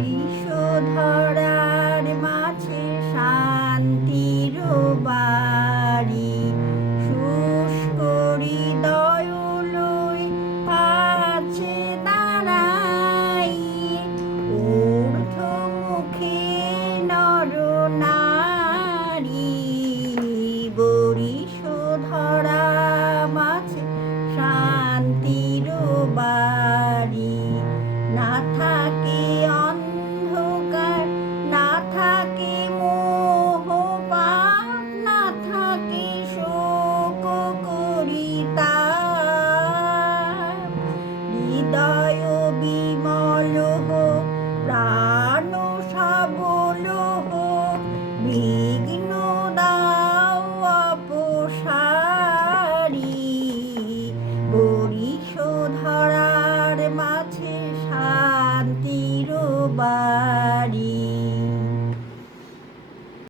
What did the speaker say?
বিষধরার মাঝে শান্তির বাড়ি, শুষ্ক হৃদয় লই আছে দাঁড়াই, ঊর্ধ্বমুখে নরনারী। বরিশধরা মাঝে শান্তির বাড়ি, না থাকে অন্ধকার, না থাকে মোহ পাপ, না থাকে শোক করিতাপ। হৃদয় বিমল হোক, প্রাণ সবল হোক, বিঘ্ন দাও অপসারি। বরিশধরার মাঝে শান্তির বাড়ি।